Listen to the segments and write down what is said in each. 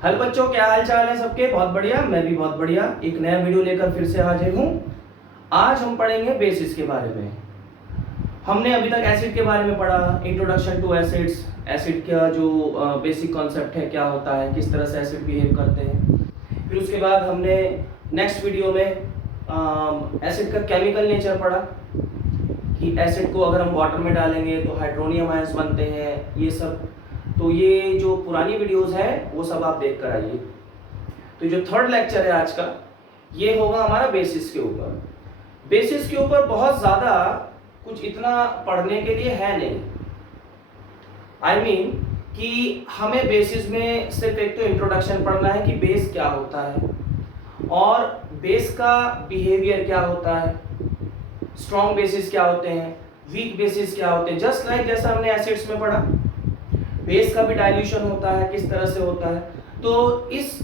Hello बच्चों, क्या हाल चाल है सबके। बहुत बढ़िया, मैं भी बहुत बढ़िया। एक नया वीडियो लेकर फिर से हाजिर हूँ। आज हम पढ़ेंगे बेसिस के बारे में। हमने अभी तक एसिड के बारे में पढ़ा, इंट्रोडक्शन टू एसिड्स, एसिड का जो बेसिक कॉन्सेप्ट है, क्या होता है, किस तरह से एसिड बिहेव करते हैं। फिर उसके बाद हमने नेक्स्ट वीडियो में एसिड का केमिकल नेचर पढ़ा कि एसिड को अगर हम वाटर में डालेंगे तो हाइड्रोनियम आयंस बनते हैं, ये सब। तो ये जो पुरानी वीडियोस हैं वो सब आप देख कर आइए। तो जो थर्ड लेक्चर है आज का, ये होगा हमारा बेसिस के ऊपर। बेसिस के ऊपर बहुत ज़्यादा कुछ इतना पढ़ने के लिए है नहीं। I mean कि हमें बेसिस में सिर्फ एक तो इंट्रोडक्शन पढ़ना है कि बेस क्या होता है और बेस का बिहेवियर क्या होता है, स्ट्रॉन्ग बेसिस क्या होते हैं, वीक बेसिस क्या होते हैं। जस्ट लाइक जैसा हमने एसिड्स में पढ़ा, बेस का भी डाइल्यूशन होता है, किस तरह से होता है। तो इस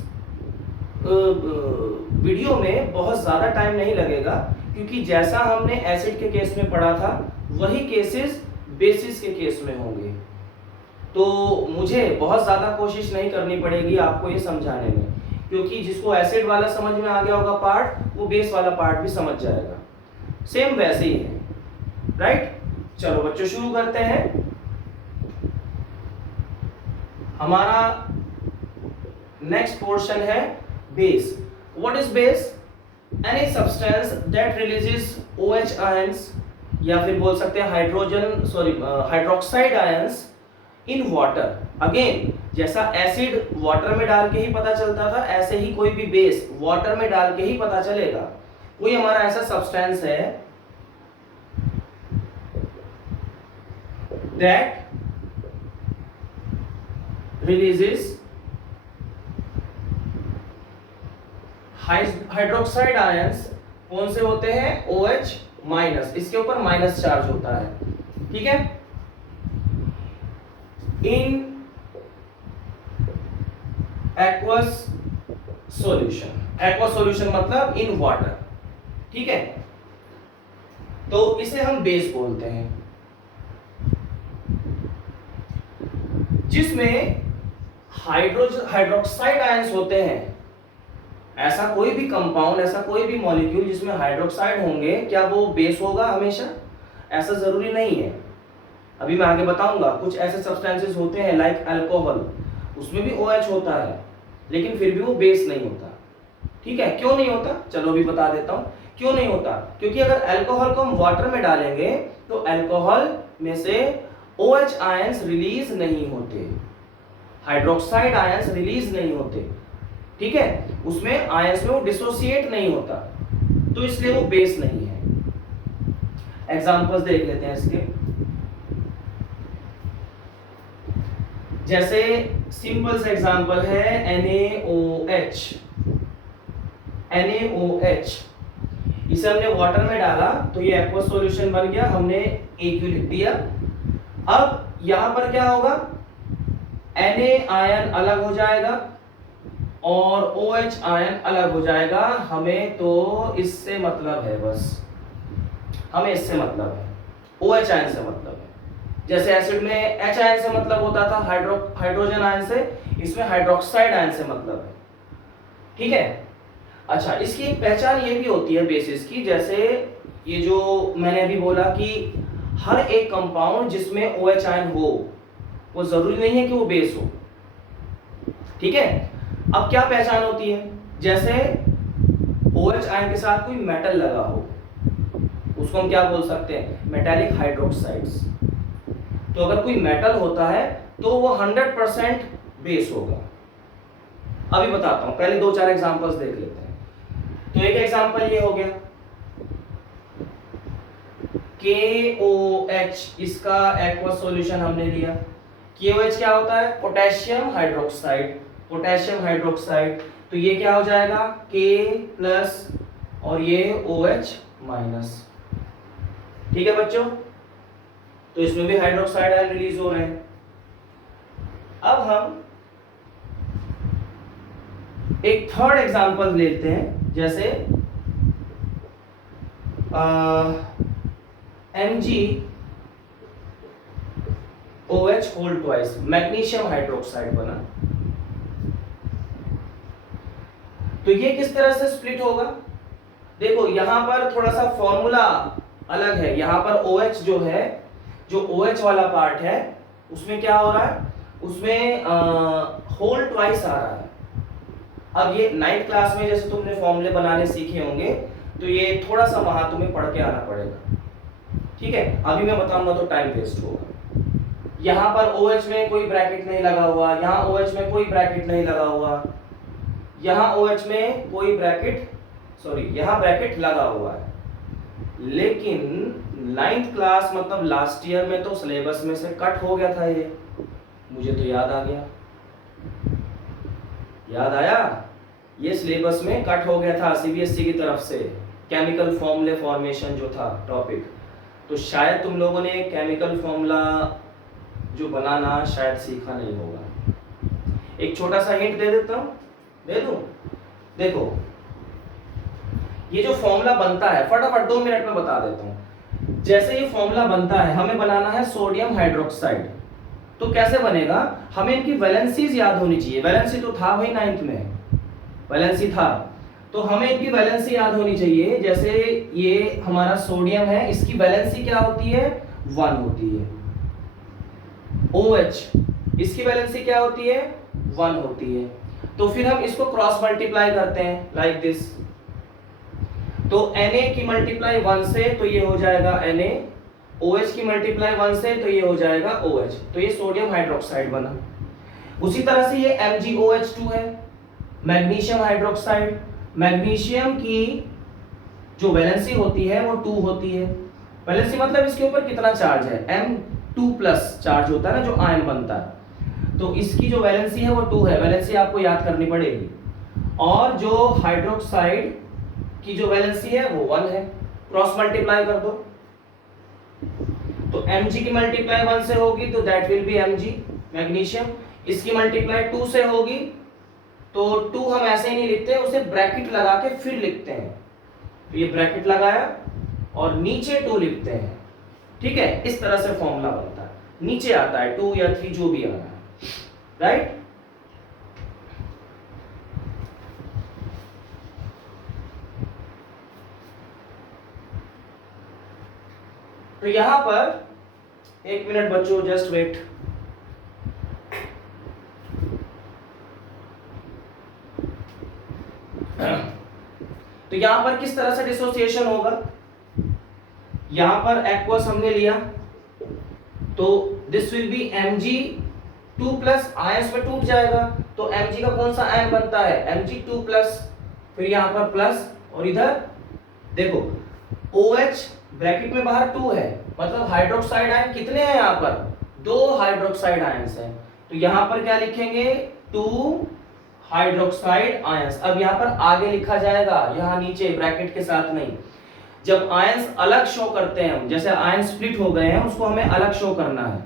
वीडियो में बहुत ज़्यादा टाइम नहीं लगेगा, क्योंकि जैसा हमने एसिड के केस में पढ़ा था वही केसेस बेसिस के केस में होंगे। तो मुझे बहुत ज़्यादा कोशिश नहीं करनी पड़ेगी आपको ये समझाने में, क्योंकि जिसको एसिड वाला समझ में आ गया होगा पार्ट, वो बेस वाला पार्ट भी समझ जाएगा। सेम वैसे ही है, राइट। चलो बच्चों, शुरू करते हैं। हमारा नेक्स्ट पोर्शन है base. What is base? Any substance that releases OH ions, या फिर बोल सकते हैं hydroxide ions in water. Again, जैसा एसिड वाटर में डाल के ही पता चलता था, ऐसे ही कोई भी बेस वाटर में डाल के ही पता चलेगा। कोई हमारा ऐसा सब्सटेंस है दैट रिलीजेस हाइड्रोक्साइड आयंस। कौन से होते हैं? OH माइनस, इसके ऊपर माइनस चार्ज होता है, ठीक है। In aqueous solution, aqua solution मतलब इन वाटर, ठीक है। तो इसे हम बेस बोलते हैं, जिसमें हाइड्रोक्साइड आयंस होते हैं। ऐसा कोई भी कंपाउंड, ऐसा कोई भी मॉलिक्यूल जिसमें हाइड्रोक्साइड होंगे, क्या वो बेस होगा हमेशा? ऐसा जरूरी नहीं है। अभी मैं आगे बताऊंगा। कुछ ऐसे सब्सटेंसेस होते हैं लाइक अल्कोहल, उसमें भी OH होता है, लेकिन फिर भी वो बेस नहीं होता, ठीक है। क्यों नहीं होता? चलो अभी बता देता हूं क्यों नहीं होता। क्योंकि अगर अल्कोहल को हम वाटर में डालेंगे तो अल्कोहल में से OH आयंस रिलीज नहीं होते, हाइड्रोक्साइड आयंस रिलीज नहीं होते, ठीक है। उसमें आयंस में वो डिसोसिएट नहीं होता, तो इसलिए वो बेस नहीं है। एग्जांपल्स देख लेते हैं इसके। जैसे सिंपल सा एग्जांपल है NaOH। NaOH इसे हमने वाटर में डाला तो ये एक्वस सॉल्यूशन बन गया, हमने AQ लिख दिया। अब यहां पर क्या होगा? Na आयन अलग हो जाएगा और OH आयन अलग हो जाएगा। हमें तो इससे मतलब है, बस हमें इससे मतलब है, OH आयन से मतलब है। जैसे एसिड में H आयन से मतलब होता था, हाइड्रोजन आयन से, इसमें हाइड्रोक्साइड आयन से मतलब है, ठीक है। अच्छा, इसकी एक पहचान ये भी होती है बेसिस की। जैसे ये जो मैंने अभी बोला कि हर एक कंपाउंड जिसमें OH आयन हो, वो जरूरी नहीं है कि वो बेस हो, ठीक है। अब क्या पहचान होती है? जैसे OH आयन के साथ कोई मेटल लगा हो, उसको हम क्या बोल सकते हैं? Metallic hydroxides. तो अगर कोई मेटल होता है तो वो 100% बेस होगा। अभी बताता हूं, पहले 2-4 एग्जांपल्स देख लेते हैं। तो एक एग्जांपल ये हो गया KOH, इसका एक्वस सॉल्यूशन हमने लिया। KOH क्या होता है? Potassium hydroxide, potassium hydroxide. तो ये क्या हो जाएगा? K+ और ये OH-, ठीक है बच्चों। तो इसमें भी हाइड्रोक्साइड आयन रिलीज हो रहे हैं। अब हम एक थर्ड एग्जांपल लेते हैं, जैसे MgOH whole twice, magnesium hydroxide बना। तो ये किस तरह से स्प्लिट होगा? देखो यहां पर थोड़ा सा फॉर्मूला अलग है। यहां पर OH जो है, जो OH वाला पार्ट है उसमें क्या हो रहा है, उसमें होल ट्वाइस आ रहा है। अब ये 9th क्लास में जैसे तुमने फॉर्मूले बनाने सीखे होंगे तो ये थोड़ा सा वहां तुम्हें पढ़ के आना पड़ेगा, ठीक है? अभी मैं बताऊंगा तो टाइम वेस्ट होगा। यहां पर OH में कोई ब्रैकेट नहीं लगा हुआ, यहां OH में कोई ब्रैकेट नहीं लगा हुआ, यहां OH में कोई ब्रैकेट, सॉरी यहां ब्रैकेट लगा हुआ है। लेकिन 9th क्लास मतलब लास्ट ईयर में तो सिलेबस में से कट हो गया था ये, मुझे तो याद आ गया, याद आया, ये सिलेबस में कट हो गया था CBSE की तरफ से, केमिकल फॉर्मूले फॉर्मेशन जो था टॉपिक। तो शायद तुम लोगों ने केमिकल फॉर्मूला जो बनाना शायद सीखा नहीं होगा। एक छोटा सा हिंट दे देता हूं, दे दूं? देखो ये जो फॉर्मूला बनता है, फटाफट 2 मिनट में बता देता हूं। जैसे ये फॉर्मूला बनता है, हमें बनाना है सोडियम हाइड्रोक्साइड। तो कैसे बनेगा, हमें इनकी वैलेंसीज याद होनी चाहिए। वैलेंसी तो था भाई 9th में, वैलेंसी था, तो हमें इनकी वैलेंसी याद होनी चाहिए। जैसे ये हमारा सोडियम है, इसकी वैलेंसी क्या होती है, 1 होती है। OH इसकी वैलेंसी क्या होती है, 1 होती है। तो फिर हम इसको क्रॉस मल्टीप्लाई करते हैं लाइक दिस। तो Na की मल्टीप्लाई 1 से तो ये हो जाएगा Na, OH की मल्टीप्लाई 1 से तो ये हो जाएगा OH, तो ये सोडियम हाइड्रोक्साइड बना। उसी तरह से ये MgOH2 है, मैग्नीशियम हाइड्रोक्साइड। मैग्नीशियम की जो वैलेंसी होती है वो 2 होती है। वैलेंसी मतलब इसके ऊपर कितना चार्ज है, M2+ चार्ज होता है ना जो आयन बनता है, तो इसकी जो वैलेंसी है वो 2 है। वैलेंसी आपको याद करनी पड़ेगी। और जो हाइड्रोक्साइड की जो वैलेंसी है वो 1 है। क्रॉस मल्टीप्लाई कर दो, तो Mg की मल्टीप्लाई 1 से होगी तो that will be Mg magnesium. इसकी मल्टीप्लाई 2 से होगी तो 2 हम ऐसे ही नहीं लिखते, उसे ब्रैकेट लगा के फिर लिखते हैं। तो ये ब्रैकेट लगाया और नीचे 2 लिखते हैं, ठीक है? इस तरह से फॉर्मूला बनता है। नीचे आता है 2 या 3 जो भी आना है, राइट? तो यहां पर 1 मिनट बच्चों, जस्ट वेट। तो यहां पर किस तरह से डिसोसिएशन होगा, यहां पर एक्वस हमने लिया तो this will be Mg2+, ions में टूट जाएगा तो Mg का कौन सा आयन बनता है, Mg2+, फिर यहां पर प्लस, और इधर देखो OH ब्रैकेट में बाहर 2 है, मतलब हाइड्रोक्साइड आयन कितने हैं यहाँ पर, 2 हाइड्रोक्साइड आयंस हैं। तो यहाँ पर क्या लिखेंगे, 2 हाइड्रोक्साइड आयंस। अब यहाँ पर आगे लिखा जाएगा, यहाँ नीचे ब्रैकेट के साथ नहीं। जब आयंस अलग शो करते हैं हम, जैसे आयन स्प्लिट हो गए हैं, उसको हमें अलग शो करना है,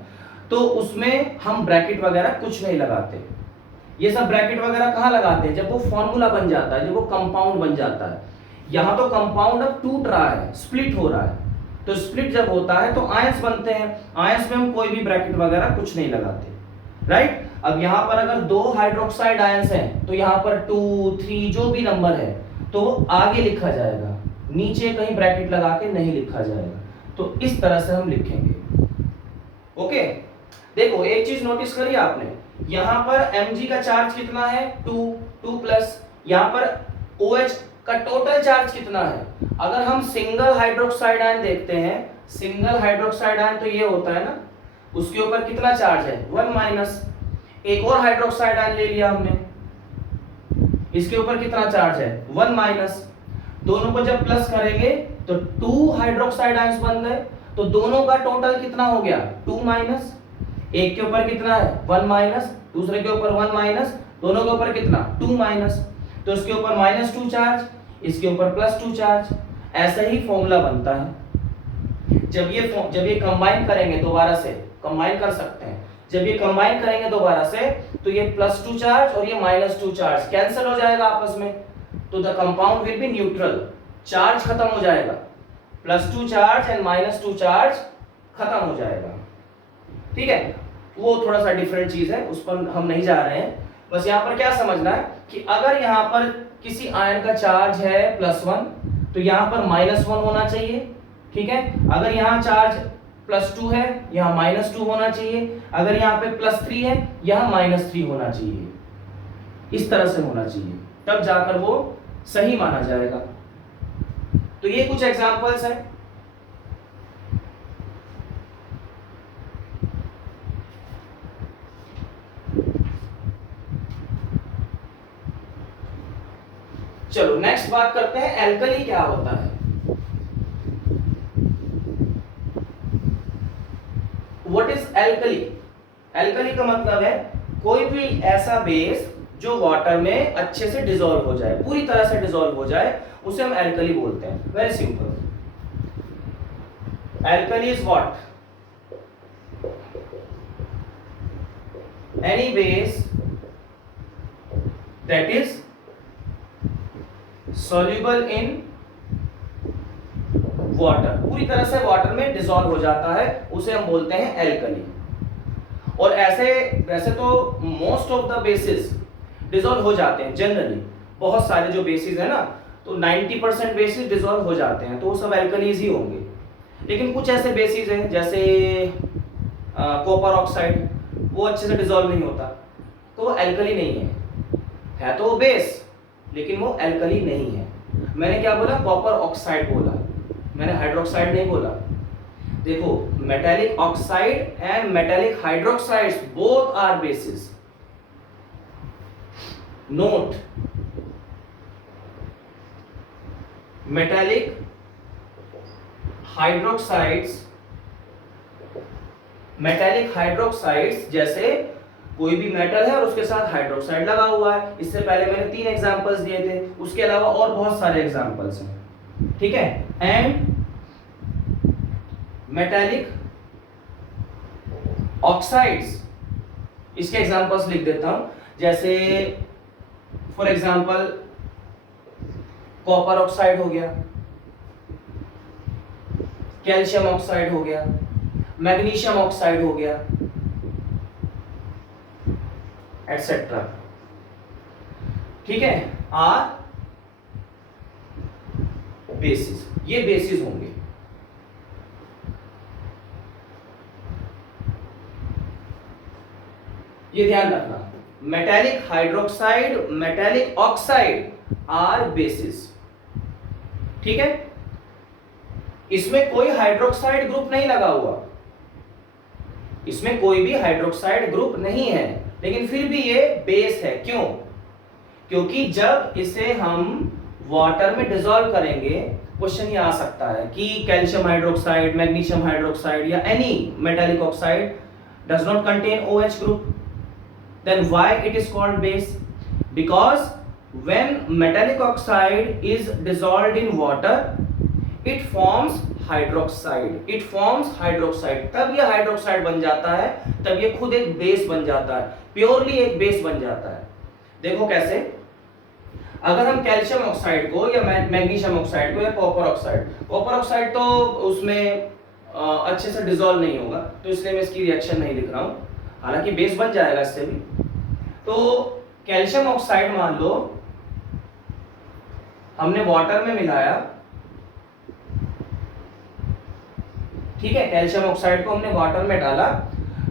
तो उसमें हम ब्रैकेट वगैरह कुछ नहीं लगाते। ये सब ब्रैकेट वगैरह कहाँ लगाते हैं, जब वो फॉर्मूला बन जाता है, जब वो कंपाउंड बन जाता है। यहाँ तो कंपाउंड अब टूट रहा है, स्प्लिट हो रहा है, तो स्प्लिट जब होता है तो आयंस बनते हैं। आयंस में हम कोई भी ब्रैकेट वगैरह कुछ नहीं लगाते, राइट? अब यहाँ पर अगर 2 हाइड्रोक्साइड आयंस हैं तो यहाँ पर 2, 3 जो भी नंबर है तो वो आगे लिखा जाएगा, नीचे कहीं ब्रैकेट लगा के नहीं लिखा जाएगा। तो इस तरह से हम लिखेंगे, ओके? देखो एक चीज नोटिस करिए आपने, यहाँ पर Mg का चार्ज कितना है, 2+, यहाँ पर OH का टोटल चार्ज कितना है। अगर हम सिंगल हाइड्रोक्साइड आयन देखते हैं, सिंगल हाइड्रोक्साइड आयन तो ये होता है ना, उसके ऊपर कितना चार्ज है, 1-। एक और हाइड्रोक्साइड आयन ले लिया हमने, इसके ऊपर कितना चार्ज है, 1-। दोनों को जब प्लस करेंगे तो 2 हाइड्रोक्साइड आयंस बन गए, तो दोनों का टोटल कितना हो गया, 2-। एक के ऊपर कितना है, 1-, दूसरे के ऊपर 1-, दोनों के ऊपर कितना, 2-। तो इसके ऊपर -2 चार्ज, इसके ऊपर +2 चार्ज। ऐसा ही फॉर्मूला बनता है। जब ये कंबाइन करेंगे, दोबारा से कंबाइन कर सकते हैं, जब ये कंबाइन करेंगे दोबारा से तो ये +2 चार्ज और ये -2 चार्ज कैंसिल हो जाएगा आपस में, तो the compound will be neutral, charge खत्म हो जाएगा, +2 चार्ज एंड -2 चार्ज खत्म हो जाएगा, ठीक है? वो थोड़ा सा डिफरेंट चीज है, उस पर हम नहीं जा रहे हैं। बस यहाँ पर क्या समझना है कि अगर यहाँ पर किसी आयन का चार्ज है +1 तो यहाँ पर -1 होना चाहिए, ठीक है। अगर यहाँ चार्ज +2 है, यहाँ -2 होना चाहिए। अगर यहाँ पे +3 है, यहाँ -3 होना चाहिए। इस तरह से होना चाहिए, तब जाकर वो सही माना जाएगा। तो ये कुछ एग्जांपल्स हैं। चलो नेक्स्ट बात करते हैं एल्कली क्या होता है। What is alkali? एल्कली का मतलब है कोई भी ऐसा बेस जो वाटर में अच्छे से डिसॉल्व हो जाए, पूरी तरह से डिसॉल्व हो जाए, उसे हम एल्कली बोलते हैं। Very simple. Alkali is what? Any base that is soluble in water, पूरी तरह से वाटर में डिसॉल्व हो जाता है, उसे हम बोलते हैं एल्कली। और ऐसे वैसे तो most of the basis dissolve हो जाते हैं जनरली, बहुत सारे जो बेसिस है ना, तो 90% बेसिस डिसॉल्व हो जाते हैं, तो वो सब एल्कलीज ही होंगे। लेकिन कुछ ऐसे बेसिस हैं जैसे कॉपर ऑक्साइड, वो अच्छे से डिसॉल्व नहीं होता, तो वो एल्कली नहीं है तो वो बेस, लेकिन वो एल्कली नहीं है। मैंने क्या बोला? कॉपर ऑक्साइड बोला, मैंने हाइड्रोक्साइड नहीं बोला। देखो, metallic oxide and metallic hydroxides both are bases. Note, metallic hydroxides जैसे कोई भी मेटल है और उसके साथ हाइड्रोक्साइड लगा हुआ है। इससे पहले मैंने 3 एग्जांपल्स दिए थे, उसके अलावा और बहुत सारे एग्जांपल्स हैं, ठीक है। एंड मेटालिक ऑक्साइड्स, इसके एग्जांपल्स लिख देता हूं, जैसे फॉर एग्जांपल कॉपर ऑक्साइड हो गया, कैल्शियम ऑक्साइड हो गया, मैग्नीशियम ऑक्साइड हो गया, एटसेट्रा, ठीक है। आर बेसिस, ये बेसिस होंगे। ये ध्यान रखना, metallic hydroxide, metallic oxide are bases, ठीक है। इसमें कोई हाइड्रोक्साइड ग्रुप नहीं लगा हुआ, इसमें कोई भी हाइड्रोक्साइड ग्रुप नहीं है, लेकिन फिर भी ये बेस है। क्यों? क्योंकि जब इसे हम वाटर में डिसॉल्व करेंगे, क्वेश्चन ये आ सकता है कि कैल्शियम हाइड्रोक्साइड, मैग्नीशियम हाइड्रोक्साइड या any metallic oxide does not contain OH group, then why it is called base? Because when metallic oxide is dissolved in water, it forms hydroxide, तब ये hydroxide बन जाता है, तब ये खुद एक बेस बन जाता है, प्योरली एक बेस बन जाता है। देखो कैसे, अगर हम कैल्शियम ऑक्साइड को या मैग्नीशियम ऑक्साइड को या कॉपर ऑक्साइड तो उसमें अच्छे से डिसॉल्व नहीं होगा, तो इसलिए मैं इसकी रिएक्शन नहीं लिख रहा हूं, हालांकि बेस बन जाएगा इससे भी। तो कैल्शियम ऑक्साइड मान लो हमने वाटर में मिलाया, ठीक है, कैल्शियम ऑक्साइड को हमने वाटर में डाला,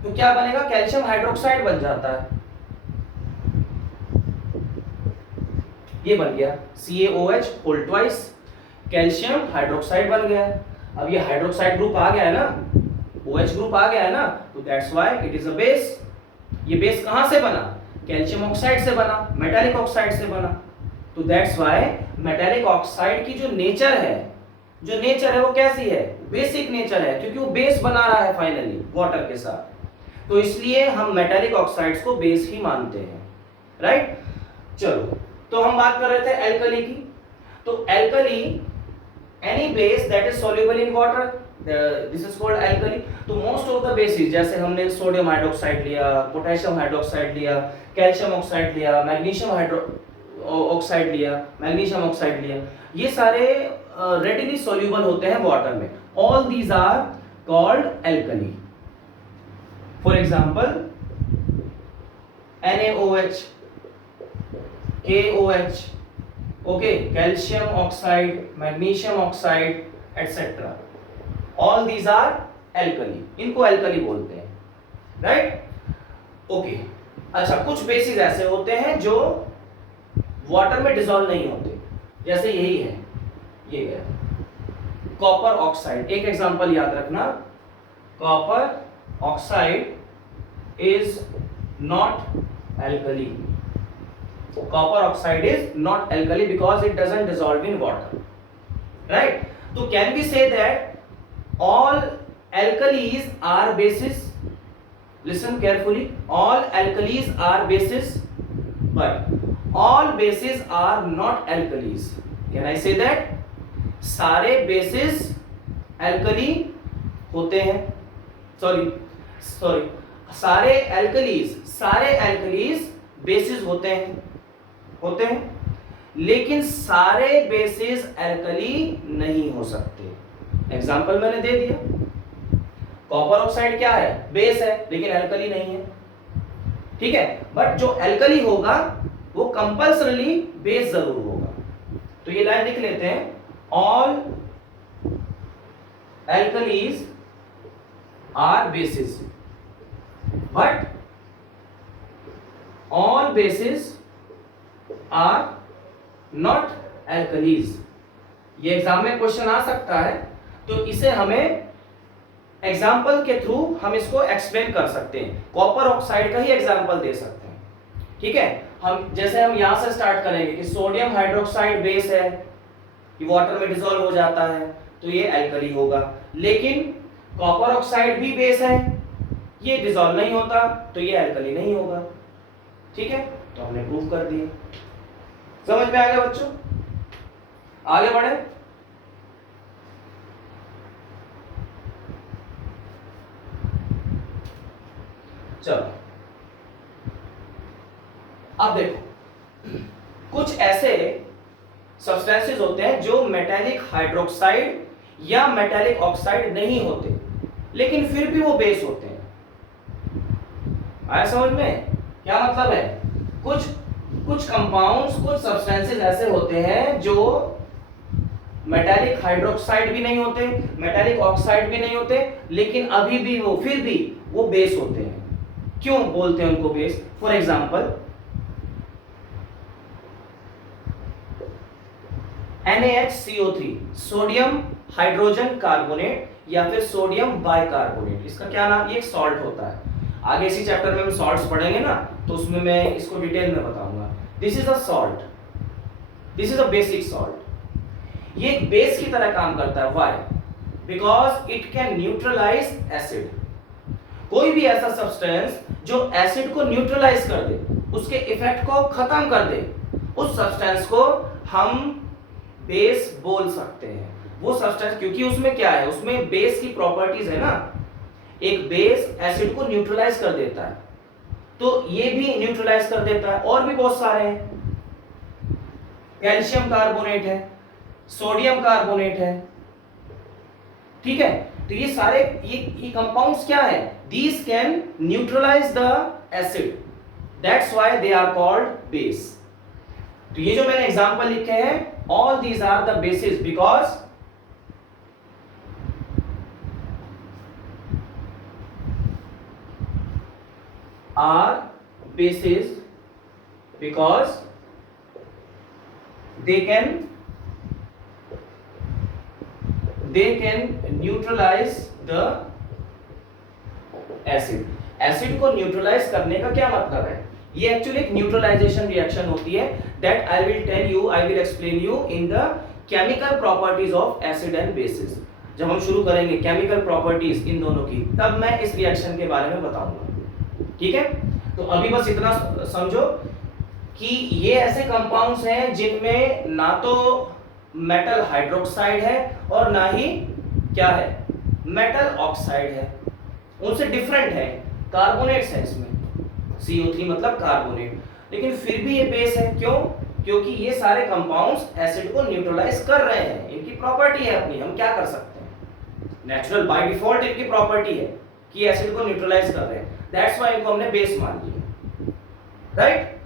तो क्या बनेगा? कैल्शियम हाइड्रोक्साइड बन जाता है, ये बन गया CaOH whole twice, calcium hydroxide बन गया। अब ये हाइड्रोक्साइड ग्रुप आ गया है ना, OH ग्रुप आ गया है ना, तो that's why it is a base. ये बेस कहां से बना? कैल्शियम ऑक्साइड से बना, मेटालिक ऑक्साइड से बना, तो दैट्स व्हाई मेटालिक ऑक्साइड की जो नेचर है वो कैसी है? बेसिक नेचर है, क्योंकि वो बेस बना रहा है फाइनली वाटर के साथ, तो इसलिए हम मेटालिक ऑक्साइड्स को बेस ही मानते हैं, राइट। चलो, तो हम बात कर रहे थे एल्कली की। तो alkali, any base that is soluble in water, this is called alkali. तो मोस्ट ऑफ द बेसिस, जैसे हमने सोडियम हाइड्रोक्साइड लिया, पोटेशियम हाइड्रोक्साइड लिया, कैल्शियम ऑक्साइड लिया, मैग्नीशियम ऑक्साइड लिया, मैग्नीशियम ऑक्साइड लिया, ये सारे readily soluble होते हैं वाटर में। All these are called alkali. For example, NaOH KOH, okay, calcium oxide, magnesium oxide etcetera, all these are alkali, इनको एल्कली बोलते हैं, राइट, ओके। अच्छा, कुछ बेसिस ऐसे होते हैं जो वाटर में डिसॉल्व नहीं होते, जैसे यही है, ये गया कॉपर ऑक्साइड, एक एग्जांपल याद रखना, copper oxide is not alkali, copper oxide is not alkali because it doesn't dissolve in water, right? So can we say that all alkalis are bases? Listen carefully, all alkalis are bases, but all bases are not alkalis. Can I say that सारे bases alkali होते हैं, sorry सारे alkalis bases होते हैं, लेकिन सारे basis alkali नहीं हो सकते। एग्जांपल मैंने दे दिया, कॉपर ऑक्साइड क्या है, बेस है, लेकिन एल्कली नहीं है, ठीक है, बट जो एल्कली होगा वो कंपल्सरीली बेस जरूर होगा। तो ये लाइन लिख लेते हैं, all alkalis are bases but all bases are not alkalis. ये एग्जाम में क्वेश्चन आ सकता है, तो इसे हमें एग्जाम्पल के थ्रू हम इसको एक्सप्लेन कर सकते हैं, कॉपर ऑक्साइड का ही एग्जाम्पल दे सकते हैं, ठीक है। हम यहां से स्टार्ट करेंगे कि सोडियम हाइड्रोक्साइड बेस है, ये वाटर में डिसॉल्व हो जाता है तो ये एल्कली होगा, लेकिन कॉपर ऑक्साइड भी बेस है, ये डिसॉल्व नहीं होता तो ये एल्कली नहीं होगा, ठीक है। तो हमने प्रूव कर दिया, समझ में आ गया बच्चों, आगे बढ़े। चलो अब देखो, कुछ ऐसे सब्सटेंसेस होते हैं जो मेटालिक हाइड्रोक्साइड या मेटालिक ऑक्साइड नहीं होते, लेकिन फिर भी वो बेस होते हैं। आया समझ में, क्या मतलब है, कुछ कंपाउंड्स, कुछ सब्सटेंसेस ऐसे होते हैं जो मेटालिक हाइड्रोक्साइड भी नहीं होते, मेटालिक ऑक्साइड भी नहीं होते, लेकिन अभी भी वो फिर भी वो बेस होते हैं। क्यों बोलते हैं उनको base? For example NaHCO3, sodium hydrogen carbonate या फिर सोडियम बाइकार्बोनेट, इसका क्या नाम, ये एक सॉल्ट होता है। आगे इसी चैप्टर में हम सॉल्ट्स पढ़ेंगे ना, तो उसमें मैं इसको डिटेल में बताऊंगा। This is a salt, this is a basic salt. ये एक बेस की तरह काम करता है। Why? Because it can neutralize acid. कोई भी ऐसा सब्सटेंस जो एसिड को न्यूट्रलाइज कर दे, उसके इफेक्ट को खत्म कर दे, उस सब्सटेंस को हम बेस बोल सकते हैं। वो सब्सटेंस, क्योंकि उसमें क्या है, उसमें बेस की प्रॉपर्टीज है ना, एक बेस एसिड को न्यूट्रलाइज कर देता है, तो ये भी न्यूट्रलाइज कर देता है। और भी बहुत सारे हैं, कैल्शियम कार्बोनेट है, सोडियम कार्बोनेट है, ठीक है। तो ये सारे ये कंपाउंड्स क्या है, these can neutralize the acid, that's why they are called base. तो ये जो मैंने एग्जांपल लिखे हैं, all these are the bases because they can neutralize the acid। Acid को न्यूट्रलाइज करने का क्या मतलब है, ये एक्चुअली एक न्यूट्रलाइजेशन रिएक्शन होती है, that I will tell you, I will explain you in the chemical properties of acid and bases. जब हम शुरू करेंगे केमिकल प्रॉपर्टीज इन दोनों की, तब मैं इस रिएक्शन के बारे में बताऊंगा, ठीक है। तो अभी बस इतना समझो कि ये ऐसे कंपाउंड्स हैं जिनमें ना तो मेटल हाइड्रोक्साइड है और ना ही क्या है, मेटल ऑक्साइड है, उनसे डिफरेंट है, कार्बोनेट्स है इसमें, CO3 मतलब कार्बोनेट, लेकिन फिर भी ये बेस है। क्यों? क्योंकि ये सारे कंपाउंड्स एसिड को न्यूट्रलाइज कर रहे हैं, इनकी प्रॉपर्टी है अपनी, हम क्या कर सकते हैं, नेचुरल बाय डिफॉल्ट इनकी प्रॉपर्टी है कि एसिड को न्यूट्रलाइज कर रहे हैं, दैट्स व्हाई इनको हमने बेस मान लिया, राइट।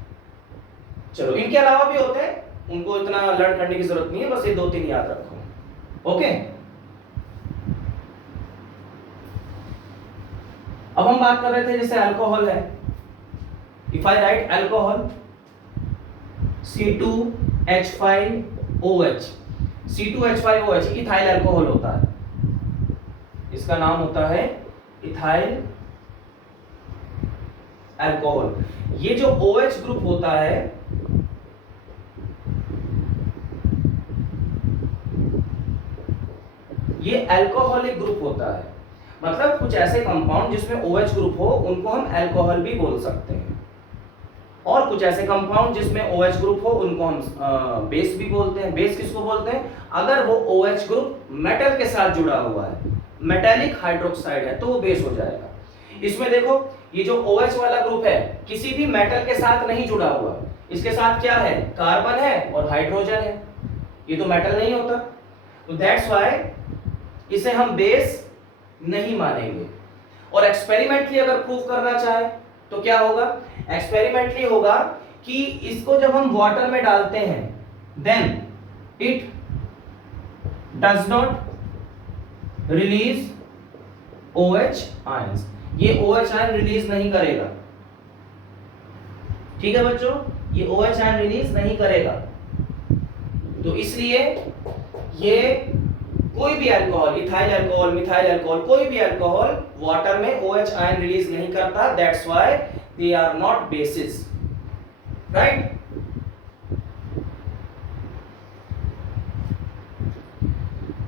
चलो, इनके अलावा भी होते हैं, उनको इतना लर्न करने की जरूरत नहीं है, बस ये 2-3 याद रखो। ओके, अब हम बात कर रहे थे जैसे अल्कोहल है, if I right alcohol C2H5OH, C2H5OH ethyl alcohol होता है, इसका नाम होता है इथाइल अल्कोहल। ये जो OH ग्रुप होता है, ये अल्कोहलिक ग्रुप होता है, मतलब कुछ ऐसे कंपाउंड जिसमें OH ग्रुप हो उनको हम अल्कोहल भी बोल सकते हैं, और कुछ ऐसे कंपाउंड जिसमें OH ग्रुप हो उनको हम बेस भी बोलते हैं। बेस किसको बोलते हैं? अगर वो OH ग्रुप मेटल के साथ जुड़ा हुआ है, मेटेलिक हाइड्रोक्साइड है, तो वो बेस हो जाएगा। इसमें देखो, ये जो OH वाला ग्रुप है किसी भी मेटल के साथ नहीं जुड़ा हुआ, इसके साथ क्या है? कार्बन है और हाइड्रोजन है, ये तो मेटल नहीं होता, तो दैट्स व्हाई इसे हम बेस नहीं मानेंगे। और एक्सपेरिमेंटली अगर प्रूव करना चाहे तो क्या होगा? एक्सपेरिमेंटली होगा कि इसको जब हम वाटर में डालते हैं, then it does not release OH ions, ये OH आयन रिलीज नहीं करेगा। ठीक है बच्चों, ये OH आयन रिलीज नहीं करेगा, तो इसलिए ये कोई भी alcohol, ethyl alcohol, methyl alcohol, कोई भी अल्कोहल वाटर में OH आयन रिलीज नहीं करता, that's why they are not bases, right?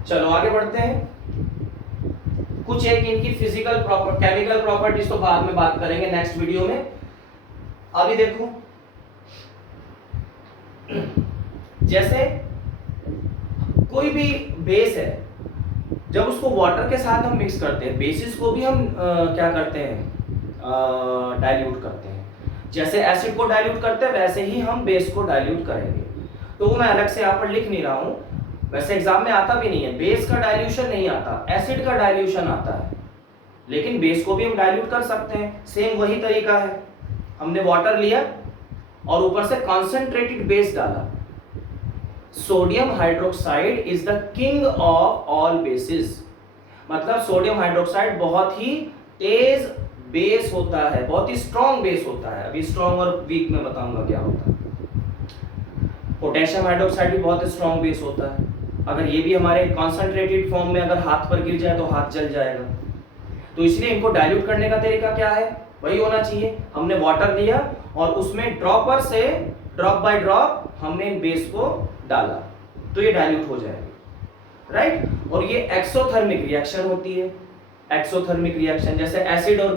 चलो आगे बढ़ते हैं। कुछ एक इनकी फिजिकल केमिकल प्रॉपर्टीज तो बाद में बात करेंगे नेक्स्ट वीडियो में। अभी देखो, जैसे कोई भी बेस है, जब उसको वाटर के साथ हम मिक्स करते हैं, बेसिस को भी हम क्या करते हैं? डाइल्यूट करते हैं। जैसे एसिड को डाइल्यूट करते हैं वैसे ही हम बेस को डाइल्यूट करेंगे। तो मैं अलग से यहाँ पर लिख नहीं रहा हूँ, वैसे एग्जाम में आता भी नहीं है, बेस का डाइल्यूशन नहीं आता, एसिड का डाइल्यूशन आता है, लेकिन बेस को भी हम डाइल्यूट कर सकते हैं। सेम वही तरीका है, हमने वाटर लिया और ऊपर से कॉन्सेंट्रेटेड बेस डाला। Sodium hydroxide is the king of all basis, मतलब सोडियम हाइड्रोक्साइड बहुत ही तेज बेस होता है, बहुत ही स्ट्रॉन्ग बेस होता है। अभी स्ट्रॉन्ग और वीक में बताऊंगा क्या होता है। पोटेशियम हाइड्रोक्साइड भी बहुत स्ट्रॉन्ग बेस होता है, अगर ये भी हमारे कॉन्सेंट्रेटेड फॉर्म में अगर हाथ पर गिर जाए तो हाथ जल जाएगा। तो इसलिए इनको डाइल्यूट करने का तरीका क्या है? वही होना चाहिए, हमने वाटर लिया और उसमें ड्रॉपर से ड्रॉप बाय ड्रॉप हमने इन बेस को डाला, तो ये डाइल्यूट हो जाएगी, राइट? और ये एक्सोथर्मिक रिएक्शन होती है। एक्सोथर्मिक रिएक्शन जैसे एसिड और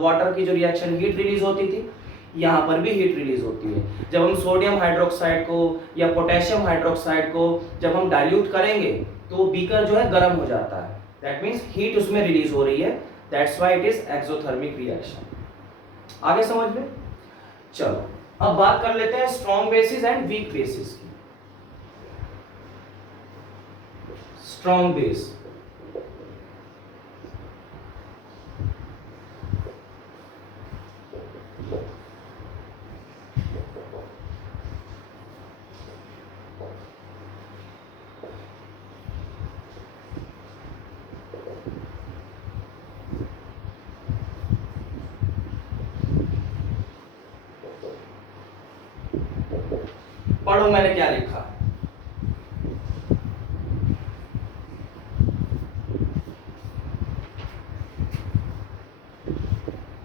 वाटर की जो रिएक्शन हीट रिलीज होती थी, यहाँ पर भी हीट रिलीज होती है। जब हम सोडियम हाइड्रोक्साइड को या पोटेशियम हाइड्रोक्साइड को जब हम डाइल्यूट करेंगे तो बीकर जो है गर्म हो जाता है, दैट मीन्स हीट उसमें रिलीज हो रही है, that's why it is exothermic reaction. आगे समझ में? चलो अब बात कर लेते हैं strong bases and weak bases की। स्ट्रॉन्ग बेस, पढ़ो मैंने क्या लिखा।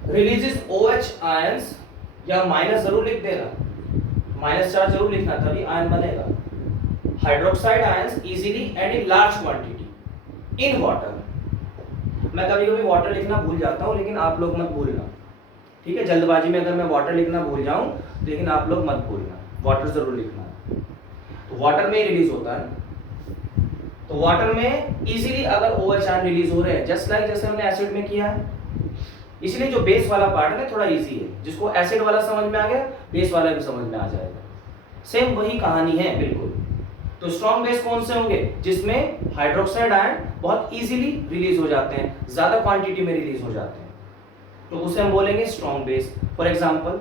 रिलीजेस OH आयंस, या माइनस जरूर लिख देना, माइनस चार्ज जरूर लिखना तभी आयन बनेगा। Hydroxide ions easily and in large quantity in water. मैं कभी कभी वाटर लिखना भूल जाता हूँ, लेकिन आप लोग मत भूलना, ठीक है? जल्दबाजी में अगर मैं वाटर लिखना भूल जाऊं, लेकिन आप लोग मत भूलना, वाटर जरूर लिखना। तो वाटर में ही रिलीज होता है, तो वाटर में इजीली अगर OH आयन रिलीज हो रहे हैं, जस्ट लाइक जैसे हमने एसिड में किया है। इसलिए जो बेस वाला पार्ट है थोड़ा इजी है, जिसको एसिड वाला समझ में आ गया, बेस वाला भी समझ में आ जाएगा। सेम वही कहानी है बिल्कुल। तो स्ट्रॉन्ग बेस कौन से होंगे? जिसमें हाइड्रोक्साइड आयन बहुत इजीली रिलीज हो जाते हैं, ज्यादा क्वांटिटी में रिलीज हो जाते हैं, तो उसे हम बोलेंगे strong base. For example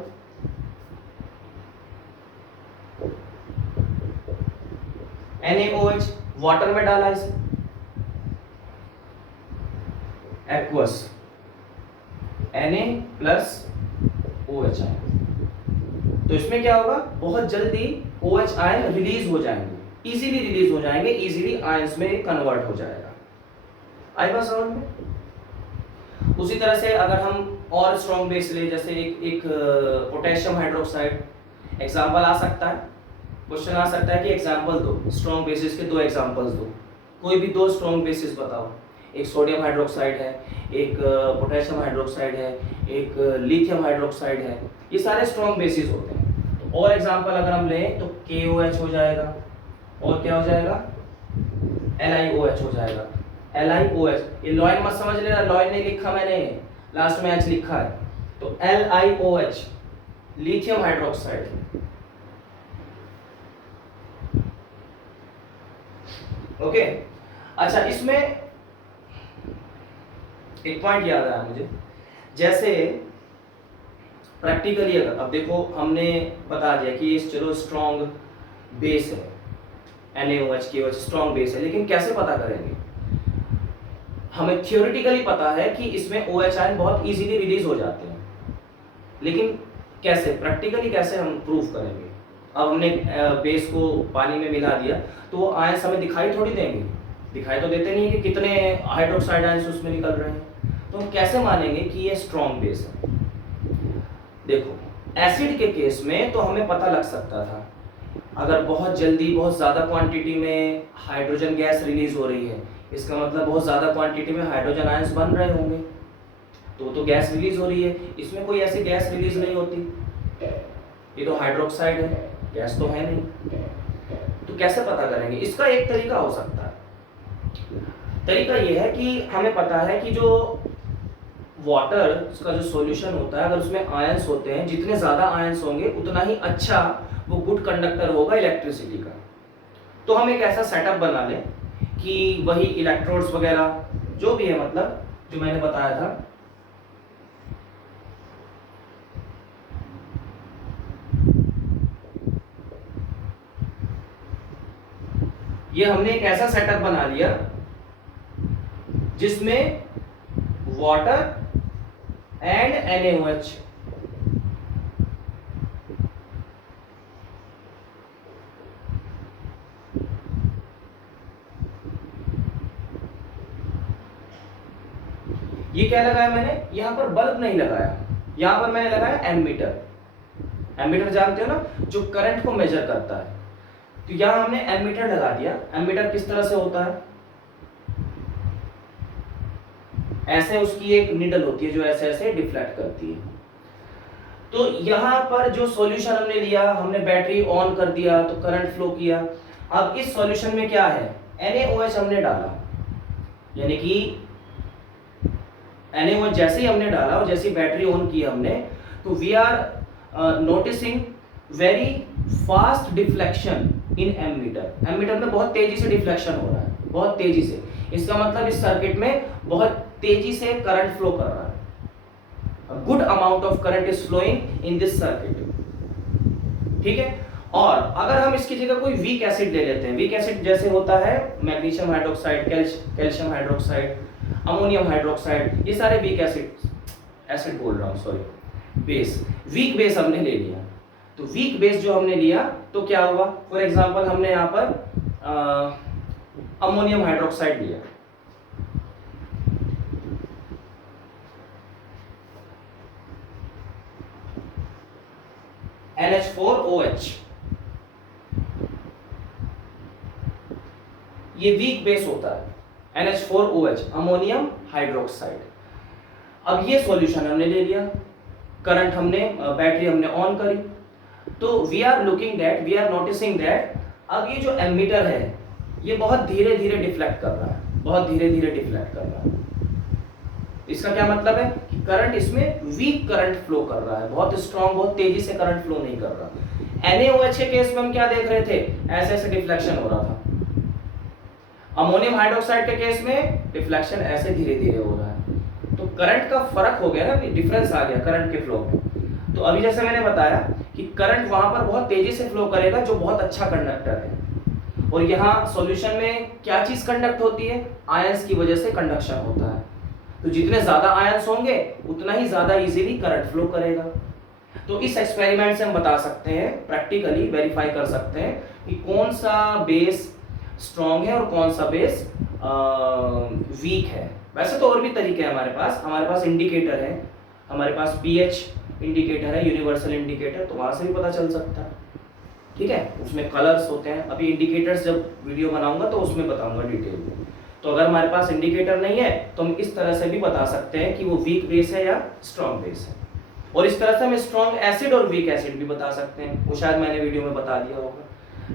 NaOH water में डाला इसे, एक्वस Na+OH आयन। तो इसमें क्या होगा, बहुत जल्दी OH आयन रिलीज हो जाएंगे, इजीली रिलीज हो जाएंगे, इजीली आयंस में कन्वर्ट हो जाएगा। आई बात समझ में? उसी तरह से अगर हम और स्ट्रॉन्ग बेस ले, जैसे एक पोटेशियम हाइड्रोक्साइड, एग्जांपल आ सकता है, क्वेश्चन आ सकता है कि एग्जांपल दो, स्ट्रॉन्ग बेसिस के 2 एग्जांपल्स दो, कोई भी 2 स्ट्रॉन्ग बेसिस बताओ। एक सोडियम हाइड्रोक्साइड है, एक पोटेशियम हाइड्रोक्साइड है, एक लिथियम हाइड्रोक्साइड है, ये सारे स्ट्रॉन्ग बेसिस होते हैं। तो और एग्जांपल अगर हम लें तो KOH हो जाएगा, और क्या हो जाएगा, LiOH हो जाएगा। LiOH, ये लॉइन मत समझ लेना, लॉइन नहीं लिखा मैंने, लास्ट में H लिखा है। तो LiOH लिथियम हाइड्रोक्साइड। ओके, अच्छा इसमें एक पॉइंट याद आया मुझे, जैसे प्रैक्टिकली अगर अब देखो हमने बता दिया कि ये चलो स्ट्रॉन्ग बेस है, NaOH KOH स्ट्रॉन्ग बेस है, लेकिन कैसे पता करेंगे? हमें थियोरेटिकली पता है कि इसमें OH आयन बहुत इजीली रिलीज हो जाते हैं, लेकिन कैसे, प्रैक्टिकली कैसे हम प्रूव करेंगे? अब हमने बेस को पानी में मिला दिया तो वो आयंस हमें दिखाई थोड़ी देंगे, दिखाई तो देते नहीं कि कितने हाइड्रोक्साइड आयंस उसमें निकल रहे हैं, तो हम कैसे मानेंगे कि ये स्ट्रॉन्ग बेस है? देखो एसिड के केस में तो हमें पता लग सकता था, अगर बहुत जल्दी बहुत ज़्यादा क्वांटिटी में हाइड्रोजन गैस रिलीज हो रही है, इसका मतलब बहुत ज़्यादा क्वांटिटी में हाइड्रोजन आयंस बन रहे होंगे, तो गैस रिलीज हो रही है। इसमें कोई ऐसी गैस रिलीज नहीं होती, ये तो हाइड्रोक्साइड है, गैस तो है नहीं, तो कैसे पता करेंगे? इसका एक तरीका हो सकता है, तरीका ये है कि हमें पता है कि जो वाटर का जो सॉल्यूशन होता है, अगर उसमें आयंस होते हैं, जितने ज़्यादा आयंस होंगे उतना ही अच्छा वो गुड कंडक्टर होगा इलेक्ट्रिसिटी का। तो हम एक ऐसा सेटअप बना लें कि वही इलेक्ट्रोड्स वगैरह जो भी है, मतलब जो मैंने बताया था, ये हमने एक ऐसा सेटअप बना लिया जिसमें वाटर एंड NaOH ये क्या लगाया मैंने, यहां पर बल्ब नहीं लगाया, यहां पर मैंने लगाया एमीटर। एमीटर जानते हो ना, जो करंट को मेजर करता है, तो यहां हमने एमीटर लगा दिया। एमीटर किस तरह से होता है, ऐसे उसकी एक निडल होती है जो ऐसे ऐसे डिफ्लेक्ट करती है। तो यहां पर जो सॉल्यूशन हमने लिया, हमने बैटरी ऑन कर दिया तो करंट फ्लो किया। अब इस सॉल्यूशन में क्या है, NaOH हमने डाला, यानी कि NaOH जैसे ही हमने डाला और जैसे ही बैटरी ऑन की हमने, तो we are noticing very fast deflection in ammeter. Ammeter में बहुत तेजी से डिफ्लेक्शन हो रहा है, बहुत तेजी से। इसका मतलब इस सर्किट में बहुत तेजी से करंट फ्लो कर रहा है, a good amount of current is flowing in this circuit, ठीक है। और अगर हम इसकी जगह कोई वीक एसिड ले लेते हैं, वीक एसिड जैसे होता है magnesium hydroxide, calcium hydroxide, ammonium hydroxide, ये सारे वीक एसिड बोल रहा हूँ, सॉरी, बेस, वीक बेस हमने ले लिया। तो वीक बेस जो हमने लिया तो क्या हुआ, फॉर एग्जांपल हमने यहाँ पर अमोनियम हाइड्रोक्साइड लिया, NH4OH, ये वीक बेस होता है NH4OH, अमोनियम हाइड्रोक्साइड। अब ये सॉल्यूशन हमने ले लिया, करंट हमने, बैटरी हमने ऑन करी, तो we are looking that, we are noticing that अब ये जो एमीटर है ये बहुत धीरे धीरे डिफ्लेक्ट कर रहा है, बहुत धीरे धीरे डिफ्लेक्ट कर रहा है। इसका क्या मतलब है कि करंट इसमें वीक करंट फ्लो कर रहा है, बहुत स्ट्रॉन्ग, बहुत तेजी से करंट फ्लो नहीं कर रहा। NaOH के केस में हम क्या देख रहे थे, ऐसे ऐसे डिफ्लेक्शन हो रहा था। अमोनियम हाइड्रोक्साइड के केस में डिफ्लेक्शन ऐसे धीरे धीरे हो रहा है। तो करंट का फर्क हो गया ना, डिफरेंस आ गया करंट के फ्लो में। तो अभी जैसे मैंने बताया कि करंट वहां पर बहुत तेजी से फ्लो करेगा जो बहुत अच्छा कंडक्टर है, और यहाँ सॉल्यूशन में क्या चीज कंडक्ट होती है, आयंस की वजह से कंडक्शन होता है। तो जितने ज्यादा आयंस होंगे उतना ही ज्यादा इजीली करंट फ्लो करेगा। तो इस एक्सपेरिमेंट से हम बता सकते हैं, प्रैक्टिकली वेरीफाई कर सकते हैं कि कौन सा बेस स्ट्रॉन्ग है और कौन सा बेस वीक है। वैसे तो और भी तरीके हैं हमारे पास इंडिकेटर है, हमारे पास पीएच इंडिकेटर है, यूनिवर्सल इंडिकेटर, तो वहां से भी पता चल सकता है। ठीक है, उसमें कलर्स होते हैं। अभी इंडिकेटर्स जब वीडियो बनाऊंगा तो उसमें बताऊंगा डिटेल में। तो अगर हमारे पास इंडिकेटर नहीं है तो हम इस तरह से भी बता सकते हैं कि वो वीक बेस है या स्ट्रॉन्ग बेस है। और इस तरह से हम स्ट्रॉन्ग एसिड और वीक एसिड भी बता सकते हैं, वो शायद मैंने वीडियो में बता दिया होगा,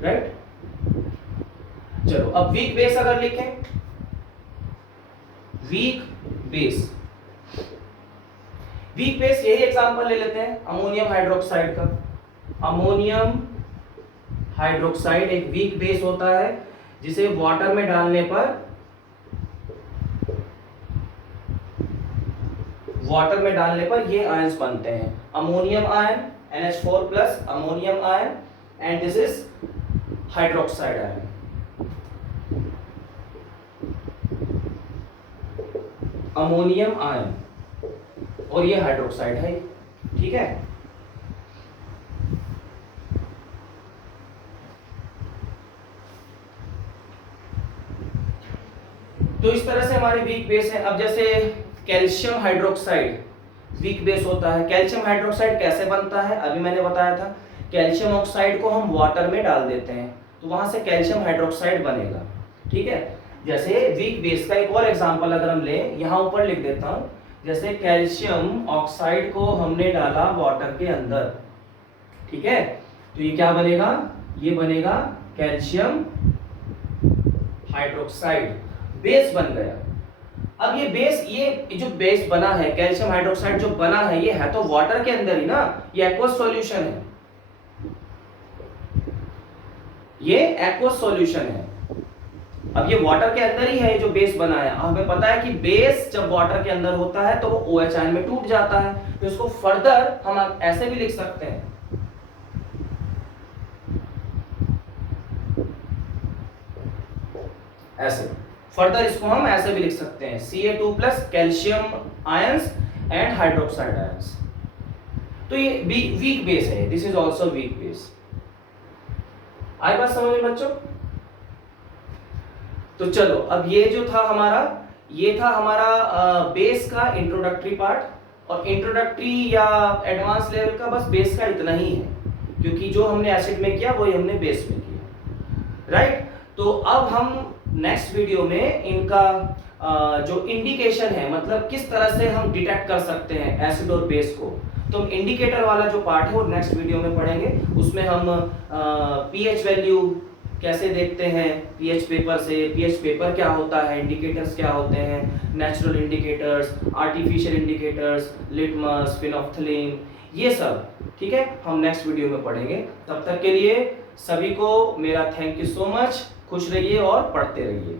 राइट। चलो अब वीक बेस अगर लिखें, वीक बेस यही एग्जांपल ले लेते हैं अमोनियम हाइड्रोक्साइड का। अमोनियम हाइड्रोक्साइड एक वीक बेस होता है जिसे वाटर में डालने पर ये आयंस बनते हैं, ammonium ion NH4+ ammonium ion, and this is hydroxide ion. Ammonium ion और ये हाइड्रोक्साइड है, ठीक है। तो इस तरह से हमारे वीक बेस है। अब जैसे कैल्शियम हाइड्रोक्साइड वीक बेस होता है। कैल्शियम हाइड्रोक्साइड कैसे बनता है, अभी मैंने बताया था, कैल्शियम ऑक्साइड को हम वाटर में डाल देते हैं तो वहां से कैल्शियम हाइड्रोक्साइड बनेगा, ठीक है। जैसे वीक बेस का एक और एग्जांपल अगर हम लें, यहां ऊपर लिख देता हूं, जैसे कैल्शियम ऑक्साइड को हमने डाला वाटर के अंदर, ठीक है, तो ये क्या बनेगा, ये बनेगा कैल्शियम हाइड्रोक्साइड, बेस बन गया। अब ये बेस, ये जो बेस बना है, कैल्शियम हाइड्रोक्साइड जो बना है, ये है तो वाटर के अंदर ही ना, ये एक्वस सॉल्यूशन है, ये एक्वस सॉल्यूशन है। अब ये वाटर के अंदर ही है जो बेस बना है। हमें पता है कि बेस जब वाटर के अंदर होता है तो वो OH आयन में टूट जाता है, तो इसको फर्दर हम ऐसे भी लिख सकते हैं, ऐसे फर्दर इसको हम ऐसे भी लिख सकते हैं, Ca2+ calcium ions and hydroxide ions. तो ये वीक बेस है, this is also weak base. आई बात समझ में बच्चों? तो चलो अब ये जो था हमारा, ये था हमारा बेस का इंट्रोडक्टरी पार्ट। और इंट्रोडक्टरी या एडवांस लेवल का बस बेस का इतना ही है, क्योंकि जो हमने एसिड में किया वही हमने बेस में किया, राइट। तो अब हम नेक्स्ट वीडियो में इनका जो इंडिकेशन है, मतलब किस तरह से हम डिटेक्ट कर सकते हैं एसिड और बेस को, तो हम इंडिकेटर वाला जो पार्ट है वो नेक्स्ट वीडियो में पढ़ेंगे। उसमें हम पीएच वैल्यू कैसे देखते हैं पीएच पेपर से, पीएच पेपर क्या होता है, इंडिकेटर्स क्या होते हैं, natural indicators, artificial indicators, litmus, phenolphthalein, ये सब, ठीक है, हम नेक्स्ट वीडियो में पढ़ेंगे। तब तक के लिए सभी को मेरा थैंक यू सो मच। खुश रहिए और पढ़ते रहिए।